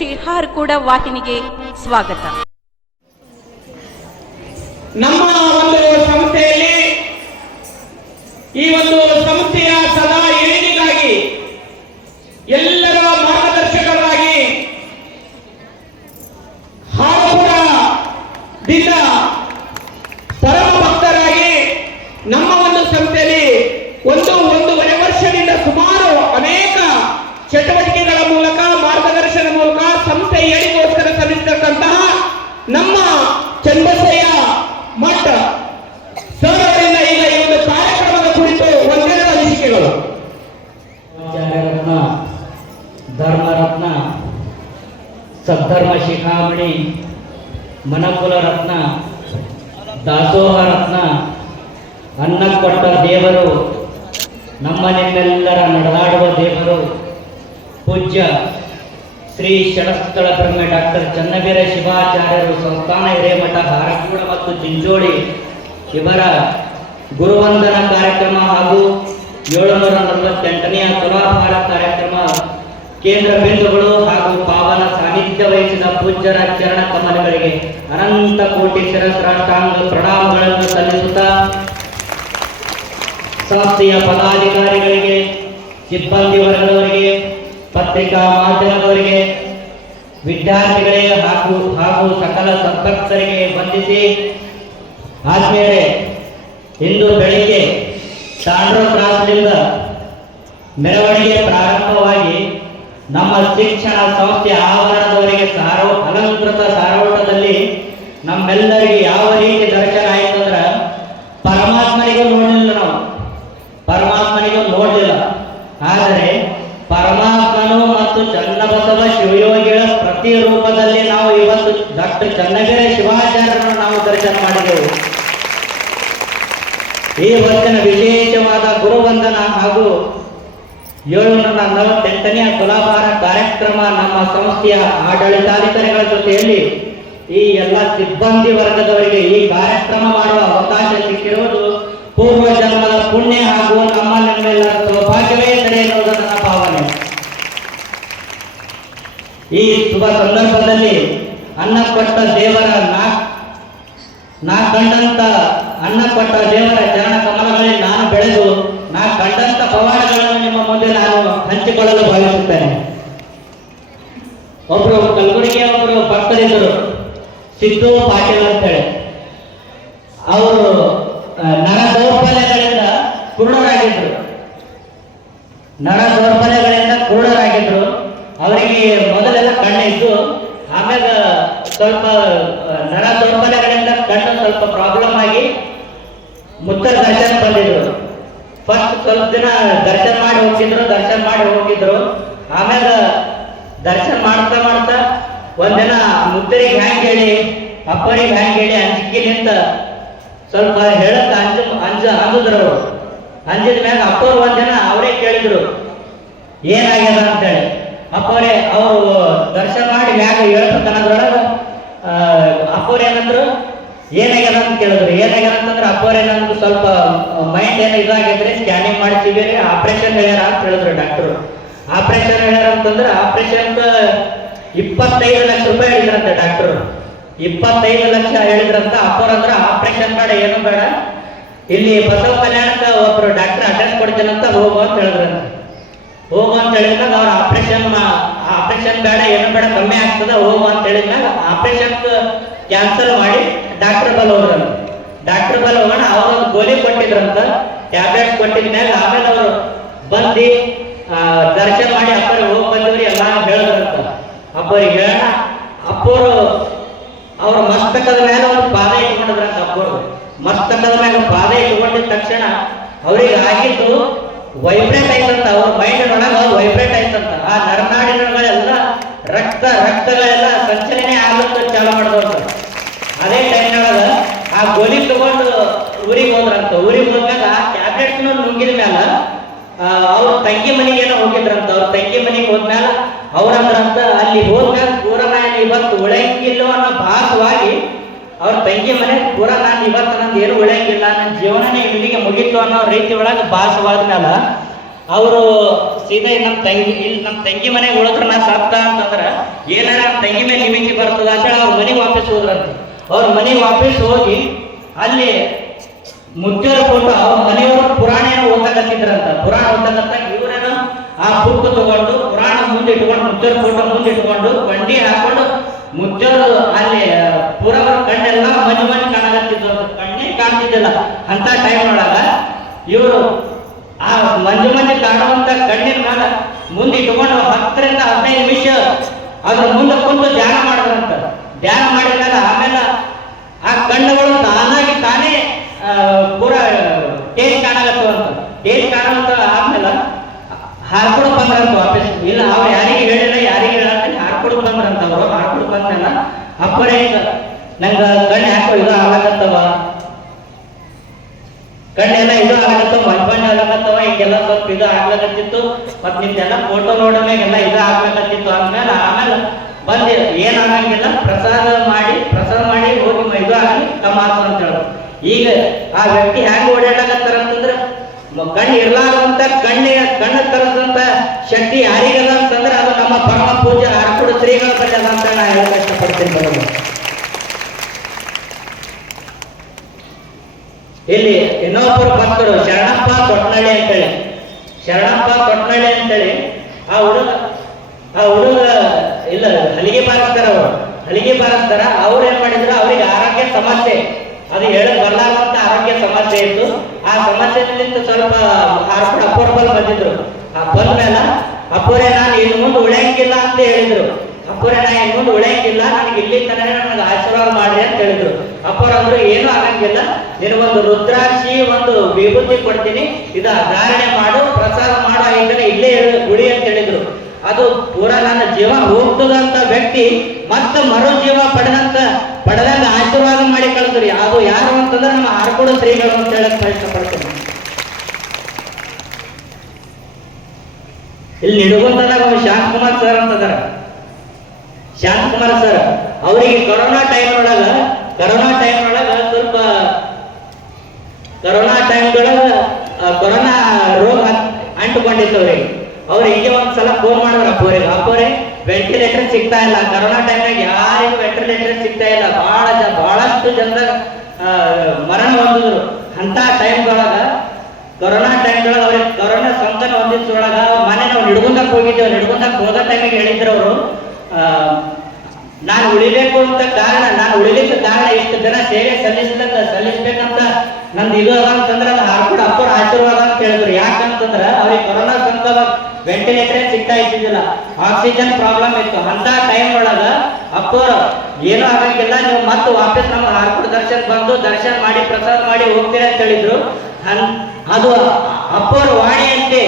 ಶಿಹಾರ್ ಕೂಡ ವಾಹಿನಿಗೆ ಸ್ವಾಗತ. ನಮ್ಮ ಒಂದು ಸಂಸ್ಥೆಯಲ್ಲಿ ಈ ಒಂದು ಸಂಸ್ಥೆಯ ಸದಾ ಏನಿಗಾಗಿ ಎಲ್ಲರ ಮಾರ್ಗದರ್ಶಕರಾಗಿ ಹಾರಪುರದಿಂದ ಪರಮ ಭಕ್ತರಾಗಿ ನಮ್ಮ ಒಂದು ಸಂಸ್ಥೆಯಲ್ಲಿ ಒಂದು ಒಂದೂವರೆ ವರ್ಷದಿಂದ ಸುಮಾರು ಅನೇಕ ಚಟುವಟಿಕೆಗಳ ನಮ್ಮ ಚಂದಸಯ್ಯ ಮಠ ಸರ್ ಅವರಿಂದ ಈಗ ಈ ಒಂದು ಕಾರ್ಯಕ್ರಮದ ಕುರಿತು ಒಂದೆರಡು ಅನಿಸಿಕೆಗಳು. ಆಚಾರ್ಯರತ್ನ ಧರ್ಮರತ್ನ, ಸದ್ಧರ್ಮ ಶಿಖಾಮಣಿ, ಮನಕುಲ ರತ್ನ, ದಾಸೋಹ ರತ್ನ ಅನ್ನ ಕೊಟ್ಟ ದೇವರು, ನಮ್ಮ ನಿಮ್ಮೆಲ್ಲರ ನಡೆದಾಡುವ ದೇವರು, ಪೂಜ್ಯ ಶ್ರೀ ಷಡಸ್ಥಳ ಬ್ರಹ್ಮೆ ಡಾಕ್ಟರ್ ಚನ್ನವೀರ ಶಿವಾಚಾರ್ಯರು ಸಂಸ್ಥಾನ ಹಿರೇಮಠ ಹಾರಕೂಡ ಮತ್ತು ಚಿಂಚೋಳಿ ಇವರ ಗುರುವಂದನ ಕಾರ್ಯಕ್ರಮ ಹಾಗೂ ಏಳುನೂರ ನಲವತ್ತೆಂಟನೆಯ ತುಲಾಭಾರ ಕಾರ್ಯಕ್ರಮ ಕೇಂದ್ರ ಬಿಂದುಗಳು ಹಾಗೂ ಪಾವನ ಸಾನ್ನಿಧ್ಯ ವಹಿಸಿದ ಪೂಜ್ಯರ ಚರಣ ಕಮಲಗಳಿಗೆ ಅನಂತ ಕೋಟಿ ಶಿರಸ್ರಾಷ್ಟಾಂಗ ಪ್ರಣಾಮಗಳನ್ನು ಸಲ್ಲಿಸುತ್ತಾ ಸಂಸ್ಥೆಯ ಪದಾಧಿಕಾರಿಗಳಿಗೆ, ಸಿಬ್ಬಂದಿ ವರ್ಗದವರಿಗೆ ಪತ್ರಿಕಾ ಮಾಧ್ಯಮದವರಿಗೆ ವಿದ್ಯಾರ್ಥಿಗಳಿಗೆ ಹಾಗೂ ಹಾಗೂ ಸಕಲ ಸಂಪರ್ಕರಿಗೆ ವಂದಿಸಿ, ಆದ್ಮೇಲೆ ಇಂದು ಬೆಳಿಗ್ಗೆ ತಾಂಡ್ರ ಕ್ರಾಸ್ನಿಂದ ಮೆರವಣಿಗೆ ಪ್ರಾರಂಭವಾಗಿ ನಮ್ಮ ಶಿಕ್ಷಣ ಸಂಸ್ಥೆ ಆವರಣದವರೆಗೆ ಸಾರೋ ಅಲಂಕೃತ ಸಾರೋಟದಲ್ಲಿ ನಮ್ಮೆಲ್ಲರಿಗೆ ಯಾವ ರೀತಿ ದರ್ಶನ ಆಯ್ತು ಅಂದ್ರೆ ಪರಮಾತ್ಮನಿಗೂ ನೋಡಲಿಲ್ಲ ನಾವು ಪರಮಾತ್ಮನಿಗೂ ನೋಡಲಿಲ್ಲ ಆದರೆ ಪರಮಾತ್ಮನು ಮತ್ತು ಚನ್ನಬಸವ ಶಿವಯೋಗಿಗಳ ಪ್ರತಿ ರೂಪದಲ್ಲಿ ನಾವು ಇವತ್ತು ಡಾಕ್ಟರ್ ಚನ್ನಗಿರಿ ಶಿವಾಚಾರ್ಯರನ್ನು ನಾವು ದರ್ಶನ ಮಾಡಿದೆವು ಹೊತ್ತಿನ ವಿಶೇಷವಾದ ಗುರುವಂದನ ಹಾಗೂ ಏಳುನೂರ ನಲವತ್ತೆಂಟನೆಯ ತುಲಾಭಾರ ಕಾರ್ಯಕ್ರಮ ನಮ್ಮ ಸಂಸ್ಥೆಯ ಆಡಳಿತಾಧಿಕಾರಿಗಳ ಜೊತೆಯಲ್ಲಿ ಈ ಎಲ್ಲ ಸಿಬ್ಬಂದಿ ವರ್ಗದವರಿಗೆ ಈ ಕಾರ್ಯಕ್ರಮ ಮಾಡುವ ಅವಕಾಶ ಸಿಕ್ಕಿರುವುದು ಪೂರ್ವ ಜನ್ಮದ ಪುಣ್ಯ ಹಾಗೂ ನಮ್ಮ ನಮ್ಮೆಲ್ಲರ ಸೌಭಾಗ್ಯವೇ ಎನ್ನುವುದು ನನ್ನ ಭಾವನೆ. ಈ ಶುಭ ಸಂದರ್ಭದಲ್ಲಿ ಅನ್ನ ಕೊಟ್ಟ ದೇವರ ನಾ ನಾ ಕಂಡಂತ ಅನ್ನ ಕೊಟ್ಟ ದೇವರ ಚರಣ ಕಮಲಗಳಲ್ಲಿ ನಾನು ಬೆಳೆದು, ನಾ ಕಂಡಂತ ಪವಾಡಗಳನ್ನು ನಿಮ್ಮ ಮುಂದೆ ನಾನು ಹಂಚಿಕೊಳ್ಳಲು ಭಾವಿಸುತ್ತೇನೆ ಒಬ್ರು ಕಲಬುರಗಿಯ ಒಬ್ರು ಭಕ್ತರಿದ್ದರು, ಸಿದ್ದು ಪಾಟೀಲ್ ಅಂತೇಳಿ. ಅವರು ನರ ದೌರ್ಬಲ್ಯಗಳಿಂದ ಕುರುಡರಾಗಿದ್ರು ನರ ದೌರ್ಬಲ್ಯಗಳಿಂದ ಕುರುಡರಾಗಿದ್ರು ಅವರಿಗೆ ಮೊದಲೆಲ್ಲ ಕಣ್ಣಿದ್ದು ಆಮೇಲೆ ಸ್ವಲ್ಪ ಆ, ನರ ದೌರ್ಬಲ್ಯಗಳಿಂದ ಕಣ್ಣು ಸ್ವಲ್ಪ ಪ್ರಾಬ್ಲಮ್ ಆಗಿ ಮುತ್ತರ ದರ್ಶನ ಬಂದಿದ್ರು ದಿನ ದರ್ಶನ ಮಾಡಿ ಹೋಗಿದ್ರು ದರ್ಶನ ಮಾಡಿ ಹೋಗಿದ್ರು ಆಮೇಲೆ ದರ್ಶನ ಮಾಡ್ತಾ ಮಾಡ್ತಾ ಒಂದಿನ ಮುದ್ದರಿಗೆ ಹ್ಯಾಂಗ್ ಹೇಳಿ, ಅಪ್ಪರಿಗೆ ಹ್ಯಾಂಗ್ ಹೇಳಿ ಅಂಜಿಕೆಲಿಂದ ಸ್ವಲ್ಪ ಹೇಳಕ್ ಅಂಜ ಅಂಜ ಅಂಜಿದ್ರು ಅವರು. ಅಂಜಿದ ಮ್ಯಾಗ ಅಪ್ಪರು ಒಂದಿನ ಅವರೇ ಕೇಳಿದ್ರು, ಏನಾಗ್ಯದ ಅಂತೇಳಿ. ಅಪ್ಪರೇ ಅವರು ದರ್ಶನ ಮಾಡಿ ಮ್ಯಾಗ ಹೇಳ್ಬೇಕನ್ನೋದ್ರೊಳಗ ಅಪ್ಪವ್ರು ಏನಂದ್ರು ಏನಾಗ್ಯದ ಅಂತ ಕೇಳಿದ್ರು, ಏನಾಗ್ಯದ ಅಂತಂದ್ರೆ ಅಪ್ಪವ್ರೆ ಏನಂದ್ರು ಸ್ವಲ್ಪ ಮೈಂಡ್ ಏನೋ ಇದಾಗಿದ್ರೆ ಸ್ಕ್ಯಾನಿಂಗ್ ಮಾಡ್ತೀವಿ ಆಪರೇಷನ್ ಹೇಳ್ಯಾರ ಅಂತ ಹೇಳಿದ್ರು ಡಾಕ್ಟರ್ ಆಪರೇಷನ್ ಹೇಳ್ಯಾರ ಅಂತಂದ್ರೆ ಆಪರೇಷನ್ ಇಪ್ಪತ್ತೈದು ಲಕ್ಷ ರೂಪಾಯಿ ಹೇಳಿದ್ರಂತೆ ಡಾಕ್ಟರ್ ಇಪ್ಪತ್ತೈದು ಲಕ್ಷ ಹೇಳಿದ್ರಂತ ಅಪ್ಪವ್ರ ಅಂದ್ರೆ ಆಪರೇಷನ್ ಬೇಡ ಏನು ಬೇಡ. ಇಲ್ಲಿ ಬಸವ ಕಲ್ಯಾಣಕ್ಕೆ ಒಬ್ರು ಡಾಕ್ಟರ್ ಅಡ್ರೆಸ್ ಕೊಡ್ತೇನಂತ ಹೋಗು ಅಂತ ಹೇಳಿದ್ರಂತೆ. ಹೋಗು ಅಂತ ಹೇಳಿದ್ಮೇಲೆ ಅವ್ರ ಆಪರೇಷನ್ ಆಪರೇಷನ್ ಬೇಡ, ಏನು ಬೇಡ, ಕಮ್ಮಿ ಆಗ್ತದೆ ಹೋಗು ಅಂತ ಹೇಳಿದ್ಮೇಲೆ ಆಪರೇಷನ್ ಕ್ಯಾನ್ಸಲ್ ಮಾಡಿ ಡಾಕ್ಟರ್ ಬಲ್ ಹೋದ್ರಂತ ಡಾಕ್ಟರ್ ಬಲ್ ಹೋಗೋಣ, ಅವ್ರೊಂದು ಗೋಲಿ ಕೊಟ್ಟಿದ್ರಂತ ಟ್ಯಾಬ್ಲೆಟ್ ಕೊಟ್ಟಿದ ಮೇಲೆ ಆಮೇಲೆ ಅವರು ಬಂದು ದರ್ಶನ ಮಾಡಿ ಅಪ್ಪರಿಗೆ ಹೋಗಿ ಬಂದಿವ್ರಿ ಎಲ್ಲ ಹೇಳಿದ್ರಂತ. ಅಪ್ಪರಿಗೆ ಹೇಳೋಣ ಅಪ್ಪರು ಅವ್ರ ಮಸ್ತಕದ ಮೇಲೆ ಒಂದು ಪಾದ ಇಟ್ಕೊಂಡಿದ್ರಂತ ಅಪ್ಪರು. ಮಸ್ತಕದ ಮೇಲೆ ಪಾದ ಇಟ್ಕೊಂಡಿದ ತಕ್ಷಣ ಅವ್ರಿಗೆ ಆಗಿದ್ದು ವೈಬ್ರೇಟ್ ಆಯ್ತಂತ ಅವ್ರ ಮೈಂಡ್ ಒಳಗ ವೈಬ್ರೇಟ್ ಆಯ್ತಂತ ಆ ನರನಾಡಿನಗಳೆಲ್ಲ ರಕ್ತ, ರಕ್ತಗಳೆಲ್ಲ ಸಂಚಲನೆ ಆಗುತ್ತೆ, ಚಾಲು ಮಾಡಿದವಂತ ಅದೇ ಟೈಮ್ನೊಳಗ ಆ ಗೋಲಿ ತಗೊಂಡು ಊರಿಗೆ ಹೋದ್ರಂತ, ಊರಿಗೆ ಹೋದಾಗ ಆ ಟ್ಯಾಬ್ಲೆಟ್ ನುಂಗಿದ ಮ್ಯಾಲ ಅವ್ರ ತಂಗಿ ಮನೆಗೆ ಏನೋ ಹೋಗಿದ್ರಂತ. ಅವ್ರ ತಂಗಿ ಮನೆಗೆ ಹೋದ್ಮ್ಯಾಲ ಅವ್ರಂದ್ರಂತ ಅಲ್ಲಿ ಹೋದ್ಮ್ಯಾಲ ಪೂರ ನಾನು ಇವತ್ತು ಉಳಂಗಿಲ್ಲ ಅನ್ನೋ ಭಾಸವಾಗಿ ಅವ್ರ ತಂಗಿ ಮನೆ ಪೂರ ನಾನು ಇವತ್ತು ನಂದು ಏನು ಉಳಿಯಂಗಿಲ್ಲ. ನನ್ನ ಜೀವನನೇ ಇಲ್ಲಿಗೆ ಮುಗೀತು ಅನ್ನೋ ರೀತಿ ಒಳಗೆ ಭಾಸವಾದ್ಮೇಲ ಅವರು ಸೀದಾ ನಮ್ಮ ತಂಗಿ ಇಲ್ಲಿ ನಮ್ಮ ತಂಗಿ ಮನೆಗೆ ಉಳಿದ್ರೆ ನಾ ಸತ್ತ ಅಂತಂದ್ರೆ ಏನಾರ ಹೋದ್ರಂತೆ. ಅವ್ರ ಮನೆಗೆ ವಾಪಸ್ ಹೋಗಿ ಅಲ್ಲಿ ಮುದ್ದರ ಕೊಟ್ಟು ಅವ್ರ ಮನೆಯವರು ಪುರಾಣ ಏನೋ ಓದಕತ್ತಿದ್ರಂತ ಪುರಾಣ ಓದಕತ್ತ ಇವರೇನೋ ಆ ಬುಕ್ ತಗೊಂಡು ಪುರಾಣ ಮುಂದೆ ಇಟ್ಕೊಂಡು ಮುದ್ದರ ಫೋಟೋ ಮುಂದೆ ಇಟ್ಕೊಂಡು ಬಂಡಿ ಹಾಕೊಂಡು ಮುದ್ದರು ಅಲ್ಲಿ ಪೂರ ಕಣ್ಣೆಲ್ಲ ಮಂಜು ಮಂಜು ಕಾಣಕತ್ತಿದ್ರು ಕಣ್ಣೇ ಅಂತ ಟೈಮ್ ಒಳಗ ಇವರು ಆ ಮಂಜು ಮಂಜು ಕಾಣುವಂತ ಕಣ್ಣಿನ ಮೇಲೆ ಮುಂದೆ ಇಟ್ಕೊಂಡು ಹತ್ತರಿಂದ ಹದಿನೈದು ನಿಮಿಷ ಅದ್ರ ಮುಂದೆ ಕುಂತು ಧ್ಯಾನ ಮಾಡಿದ್ರಂತ. ಧ್ಯಾನ ಮಾಡಿದ್ಮೇಲೆ ಆಮೇಲೆ ಆ ಕಣ್ಣುಗಳು ತಾನಾಗಿ ತಾನೇ ಪೂರ ಟೇಜ್ ಕಾಣಕತ್ತವ ಅಂತ. ಟೇಜ್ ಕಾಣುವಂತ ಆದ್ಮೇಲೆ ಹಾರ್ಕೊಡು ಬಂದ್ರಂತ ವಾಪಸ್. ಇಲ್ಲ, ಅವ್ರು ಯಾರಿಗೆ ಹೇಳಿಲ್ಲ, ಯಾರಿಗೆ ಹೇಳಲ್ಲ ಹಾರ್ಕೊಡು ಬಂದ್ರಂತ ಅವರು. ಹಾರ್ಕೊಡು ಬಂದ್ಮೇಲೆ ಅಪ್ಪರೇ, ನಂಗೆ ಕಣ್ಣು ಹಾಕೋ ಇದು ಕಣ್ಣೆಲ್ಲ ಇದು ಆಗತ್ತವ ಮನ್ಪಣ್ಣ ಆಗತ್ತವ ಈಗೆಲ್ಲ ಇದು ಆಗ್ಲಕತ್ತಿತ್ತು ಮತ್ ನಿಮ್ದೆಲ್ಲ ಫೋಟೋ ನೋಡೋಮ್ಯಾಗೆಲ್ಲ ಇದು ಆಗ್ಲಕತ್ತಿತ್ತು. ಆದ್ಮೇಲೆ ಆಮೇಲೆ ಬಂದಿ ಏನ್ ಅನ್ನಂಗಿಲ್ಲ ಪ್ರಸಾದ ಮಾಡಿ ಪ್ರಸಾದ ಮಾಡಿ ಹೋಗಿ ಇದು ಆಗಿ ಕಮಾತು ಅಂತ ಹೇಳ ಈಗ ಆ ವ್ಯಕ್ತಿ ಹೆಂಗ್ ಓಡಾಡಕತ್ತಾರ ಅಂತಂದ್ರ ಕಣ್ಣು ಇರ್ಲಾರ್ದಂತ ಕಣ್ಣಿನ ಕಣ್ಣ ತರದಂತ ಶಕ್ತಿ ಯಾರಿಗದ ಅಂತಂದ್ರೆ ಅದು ನಮ್ಮ ಪರಮ ಪೂಜೆ ಆರ್ಕುಡು ಶ್ರೀಗಳ ಬಗ್ಗೆ ಅಂತ ನಾ ಹೇಳಕ್ ಇಷ್ಟಪಡ್ತೀನಿ ಇಲ್ಲಿ ಇನ್ನೊಬ್ಬರು ಭಕ್ತರು ಶರಣಪ್ಪ ಅಂತ ಅಂತೇಳಿ. ಶರಣಪ್ಪ ಅಂತ ಅಂತೇಳಿ ಆ ಹುಡುಗ ಆ ಹುಡುಗ ಇಲ್ಲ ಹಲಿಗೆ ಬಾರಿಸ್ತಾರ ಅವರು. ಹಲಿಗೆ ಬಾರಿಸ್ತಾರ ಅವ್ರು ಏನ್ ಮಾಡಿದ್ರು? ಅವ್ರಿಗೆ ಆರೋಗ್ಯ ಸಮಸ್ಯೆ. ಅದು ಹೇಳಕ್ ಬರ್ಲಾರ್ದಂತ ಆರೋಗ್ಯ ಸಮಸ್ಯೆ ಇತ್ತು. ಆ ಸಮಸ್ಯೆಯಿಂದ ಸ್ವಲ್ಪ ಅಪ್ಪೋರ್ಬಲ್ ಬಂದಿದ್ರು. ಆ ಬಂದ್ಮೇಲೆ ಅಪ್ಪೋರೆ ನಾನು ಇನ್ನು ಮುಂದೆ ಉಳಿಯಂಗಿಲ್ಲ ಅಂತ ಹೇಳಿದ್ರು. ಅಪ್ಪೋರೆ ನಾ ಇನ್ನು ಮುಂದೆ ಉಳಿಯಂಗಿಲ್ಲ. ನನಗೆ ಇಲ್ಲಿ ತನಕ ನನಗೆ ಆಶೀರ್ವಾದ ಮಾಡ್ರಿ ಅಂತ ಹೇಳಿದ್ರು. ಅಪ್ಪರ ಅವರು ಏನೂ ಆಗಂಗಿಲ್ಲ. ನಿನಗೊಂದು ರುದ್ರಾಕ್ಷಿ ಒಂದು ವಿಭೂತಿ ಕೊಡ್ತೀನಿ. ಇದ ಧಾರಣೆ ಮಾಡು, ಪ್ರಸಾದ ಮಾಡು ಇದ್ರೆ ಇಲ್ಲೇ ಗುಡಿ ಅಂತ ಹೇಳಿದ್ರು. ಅದು ಪೂರ ನನ್ನ ಜೀವ ಹೋಗ್ತದಂತ ವ್ಯಕ್ತಿ ಮತ್ತೆ ಮರು ಜೀವ ಪಡೆದಂತ, ಪಡೆದಂಗ ಆಶೀರ್ವಾದ ಮಾಡಿ ಕಳಿಸ್ರಿ. ಅದು ಯಾರು ಅಂತಂದ್ರೆ ನಮ್ಮ ಆರ್ಕೋಡು ಶ್ರೀಗಳು ಅಂತ ಹೇಳಕ್ ಇಷ್ಟಪಡ್ತೇನೆ ಇಲ್ಲಿ ಒಬ್ಬ ಶಾಂತಕುಮಾರ್ ಸರ್ ಅಂತದಾರ ಶಾಂತಕುಮಾರ್ ಸರ್ ಅವರಿಗೆ ಕೊರೋನಾ ಟೈಮ್ ಒಳಗ ಕೊರೋನಾ ಟೈಮ್ ಒಳಗ ಸ್ವಲ್ಪ ಕೊರೋನಾ ಒಳಗ ಕೊರೋನಾ ರೋಗ ಅಂಟುಕೊಂಡಿತ್ತು ಅವ್ರಿಗೆ ಅವ್ರು ಹೀಗೆ ಒಂದ್ಸಲ ಫೋನ್ ಮಾಡಿದ್ರು ಅಪ್ಪವ್ರಿಗೆ ಅಪ್ಪವ್ರೆ ವೆಂಟಿಲೇಟರ್ ಸಿಗ್ತಾ ಇಲ್ಲ. ಕೊರೋನಾ ಟೈಮ್ನಾಗ ಯಾರಿಗೂ ವೆಂಟಿಲೇಟರ್ ಸಿಗ್ತಾ ಇಲ್ಲ. ಬಹಳ ಬಹಳಷ್ಟು ಜನ ಮರಣ ಹೊಂದಿದ್ರು. ಅಂತ ಟೈಮ್ದೊಳಗ ಕೊರೋನಾ ಟೈಮ್ದೊಳಗ ಅವ್ರಿಗೆ ಕೊರೋನಾ ಸಂಕಟ ಹೊಂದಿದ್ರೊಳಗ ಮನೆ ನಾವು ನಿಡ್ಗುಂದಕ್ಕೆ ಹೋಗಿದ್ದೇವೆ. ನಿಡ್ಗುಂದಕ್ಕೆ ಹೋಗೋ ಟೈಮಿಗೆ ಹೇಳಿದ್ರು ಅವರು. ನಾನು ಉಳಿಬೇಕು ಅಂತ ಕಾರಣ, ನಾನು ಉಳಿಲಿಕ್ಕೆ ಕಾರಣ ಇಷ್ಟು ಜನ ಸೇವೆ ಸಲ್ಲಿಸ್ಲಕ್ಕ ಸಲ್ಲಿಸ್ಬೇಕಂತ ನಂದು ಇದು ಅದ ಅಂತಂದ್ರೆ ಅದು ಹಾರ್ಕೊಂಡು ಅಪ್ಪರ ಆಶೀರ್ವಾದ ಅಂತ ಹೇಳಿದ್ರು. ಯಾಕಂತಂದ್ರ ಅವ್ರಿಗೆ ಕೊರೋನಾ ಸಂಕಟ ವೆಂಟಿಲೇಟರ್ ಸಿಗ್ತಾ ಇದ್ದಿದ್ದಿಲ್ಲ. ಆಕ್ಸಿಜನ್ ಪ್ರಾಬ್ಲಮ್ ಇತ್ತು. ಅಂತ ಟೈಮ್ ಒಳಗ ಅಪ್ಪರು ಏನೂ ಆಗಂಗಿಲ್ಲ ನೀವು ಮತ್ತೆ ವಾಪಸ್ ನಮ್ಮ ಹಾರ್ಕೊಂಡು ದರ್ಶನ ಬಂದು ದರ್ಶನ ಮಾಡಿ ಪ್ರಸಾದ ಮಾಡಿ ಹೋಗ್ತೀರ ಅಂತ ಹೇಳಿದ್ರು. ಅದು ಅಪ್ಪರ ವಾಣಿಯಂತೆ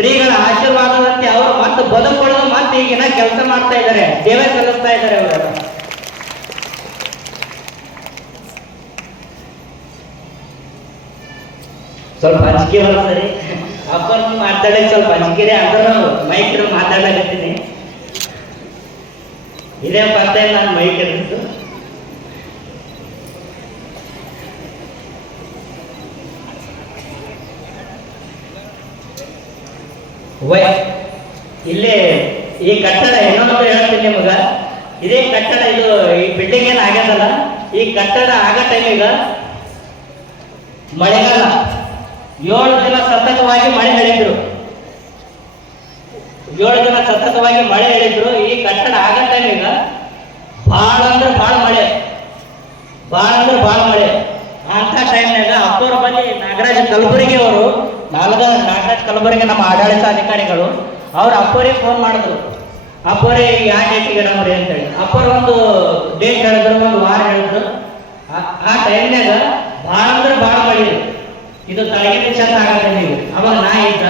ಶ್ರೀಗಳ ಆಶೀರ್ವಾದದಂತೆ ಅವರು ಮತ್ತೆ ಬದುಕೊಳ್ಳೋದು ಮತ್ತೆ ಈಗಿನ ಕೆಲಸ ಮಾಡ್ತಾ ಇದ್ದಾರೆ. ಸೇವೆ ಸಲ್ಲಿಸ್ತಾ ಇದ್ದಾರೆ ಅವರು. ಸ್ವಲ್ಪ ಹಂಚಿಕೆ ಸರಿ. ಅಪ್ಪನ ಮಾತಾಡಕ್ ಸ್ವಲ್ಪ ಹಂಚಿಕೆರೆ ಅಂದ್ರೂ ಮೈಕ್ ಮಾತಾಡಕತ್ತೀನಿ. ಇದೇ ಬರ್ತಾ ಇಲ್ಲ ನಾನು ವೈ ಇಲ್ಲಿ, ಈ ಕಟ್ಟಡ ಇನ್ನೊಂದು ಹೇಳ್ತೀನಿ ನಿಮಗ. ಇದೇ ಕಟ್ಟಡ ಇದು ಈ ಬಿಲ್ಡಿಂಗ್ ಏನು ಆಗ್ಯದಲ್ಲ, ಈ ಕಟ್ಟಡ ಆಗ ಟೈಮಿಗ ಮಳೆಗಾಲ. ಏಳು ದಿನ ಸತತವಾಗಿ ಮಳೆ ಹೇಳಿದ್ರು ಏಳು ದಿನ ಸತತವಾಗಿ ಮಳೆ ಹೇಳಿದ್ರು ಈ ಕಟ್ಟಡ ಆಗ ಟೈಮಿಗ ಭಾಳ ಅಂದ್ರೆ ಭಾಳ ಮಳೆ. ಭಾಳ ಅಂದ್ರೆ ಭಾಳ ಮಳೆ. ಅಂತ ಟೈಮ್ನಾಗ ಅಪ್ಪವ್ರ ಬಳಿ ನಾಗರಾಜ್ ಕಲಬುರಗಿ ಕಲಬುರಗಿ ನಮ್ಮ ಆಡಳಿತ ಅಧಿಕಾರಿಗಳು ಅವ್ರ ಅಪ್ಪರಿಗೆ ಫೋನ್ ಮಾಡಿದ್ರು. ಅಪ್ಪರೇ ಯಾವ ಡೇಟಿಗೆ ನಮ್ರಿ ಅಂತೇಳಿ. ಅಪ್ಪರ ಒಂದು ಡೇಟ್ ಹೇಳಿದ್ರು, ಒಂದು ವಾರ ಹೇಳಿದ್ರು. ಆ- ಟೈಮ್ನಾಗ ಭಾಳ ಅಂದ್ರೆ ಭಾಳ ಮಳೆ ಇದು ತಳಗಿನ ಚಂದ ಆಗತ್ತೆ ನೀವು. ಅವಾಗ ನಾ ಇದ್ದ.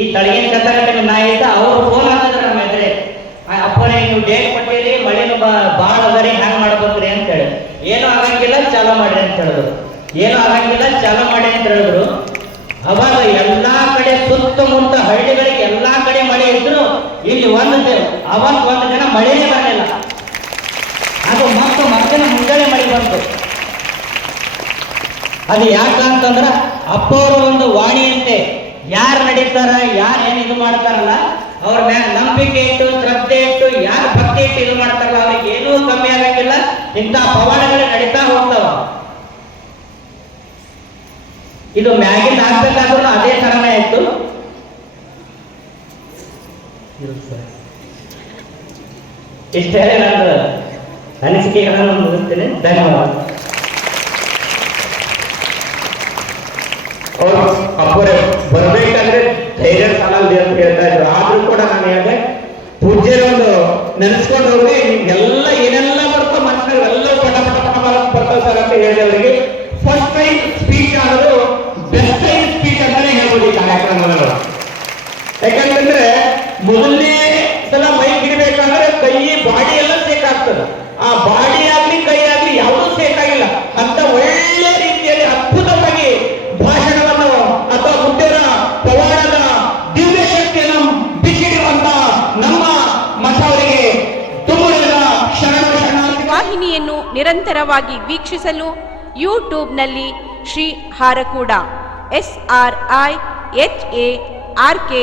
ಈ ತಳಗಿನ ಆಗತ್ತೆ ನಾ ಇದ್ದ, ಅವ್ರು ಫೋನ್ ಹಾಕಿದ್ರೆ ನಮ್ಮ ಎದುರೇ. ಅಪ್ಪನೇ ನೀವು ಡೇಟ್ ಕೊಟ್ಟಿರಿ, ಮಳೆನು ಭಾಳ ಅದರಿ, ಹ್ಯಾಂಗ ಮಾಡ್ಬೇಕ್ರಿ ಅಂತ ಹೇಳಿ. ಏನು ಆಗಂಗಿಲ್ಲ, ಚಾಲೂ ಮಾಡ್ರಿ ಅಂತ ಹೇಳಿದ್ರು. ಏನು ಆಗಂಗಿಲ್ಲ, ಚಾಲೂ ಮಾಡಿ ಅಂತ ಹೇಳಿದ್ರು. ಅವಾಗ ಎಲ್ಲಾ ಕಡೆ ಸುತ್ತಮುತ್ತ ಹಳ್ಳಿಗಳಿಗೆ ಎಲ್ಲಾ ಕಡೆ ಮಳೆ ಇದ್ರು ಇಲ್ಲಿ ಒಂದು ದಿ- ಒಂದ್ ದಿನ ಮಳೆನೇ ಬರಲಿಲ್ಲ. ಅದು ಮತ್ತು ಮತ್ತೆ ಮುಂಜಾನೆ ಮಳೆ ಬಂತು. ಅದು ಯಾಕಂತಂದ್ರ ಅವರ ಒಂದು ವಾಣಿಯಂತೆ ಯಾರು ನಡೀತಾರ, ಯಾರು ಏನು ಇದು ಮಾಡ್ತಾರಲ್ಲ, ಅವ್ರ ಮ್ಯಾಲ ನಂಬಿಕೆ ಇಟ್ಟು, ಶ್ರದ್ಧೆ ಇಟ್ಟು, ಯಾರು ಭಕ್ತಿ ಇಟ್ಟು ಇದು ಮಾಡ್ತಾರಲ್ಲ, ಅವ್ರಿಗೆ ಏನೂ ಕಮ್ಮಿ ಆಗಂಗಿಲ್ಲ. ಇಂಥ ಪವಾಡಗಳು ನಡೀತಾ ಹೋಗ್ತಾವ. ಇದು ಮ್ಯಾಗಿನ ಹಾಕ್ಬೇಕಾದ್ರೂ ಅದೇ ತರನೇ ಆಯ್ತು ಇಷ್ಟೇ ನಾನು ಅನಿಸಿಕೆಗಳನ್ನು ಮುಗಿಸ್ತೇನೆ. ಧನ್ಯವಾದ. ಅವರು ಅಪ್ಪರೇ ಬರ್ಬೇಕಂದ್ರೆ ಧೈರ್ಯ ಸಾಲಲ್ಲಿ ಅಂತ ಹೇಳ್ತಾ ಇದ್ರು. ಆದ್ರೂ ಕೂಡ ನಾನು ಹೇಳಿದೆ ಪೂಜ್ಯರೊಂದು ನೆನೆಸ್ಕೊಂಡು ಹೋಗ್ರಿ. ಯಾಕಂತಂದ್ರೆ ಮೊದಲನೇ ಸಲ ಮೈ ಗಿಡಬೇಕಂದ್ರೆ ಕೈ, ಬಾಡಿ ಎಲ್ಲ ಸೇಕ್ ಆಗ್ತದೆ. ಆ ಬಾಡಿ ಆಗ್ಲಿ, ಕೈ ಆಗ್ಲಿ ಯಾವುದೂ ಸೇಕ್ ಆಗಿಲ್ಲ. ಅಂತ ಒಳ್ಳೆ ರೀತಿಯಲ್ಲಿ ಅದ್ಭುತವಾಗಿ ಭಾಷಣವನ್ನು ಅಥವಾ ಬುದ್ಧರ ಪವಾಡದ ದಿವ್ಯ ಶಕ್ತಿಯನ್ನು ಬಿಚ್ಚಿಡುವಂತ ನಮ್ಮ ಮಠವರಿಗೆ ತುಂಬುವುದರ ಶರಣ ವಾಹಿನಿಯನ್ನು ನಿರಂತರವಾಗಿ ವೀಕ್ಷಿಸಲು ಯೂಟ್ಯೂಬ್ನಲ್ಲಿ Shri Harakuda S R I H A R K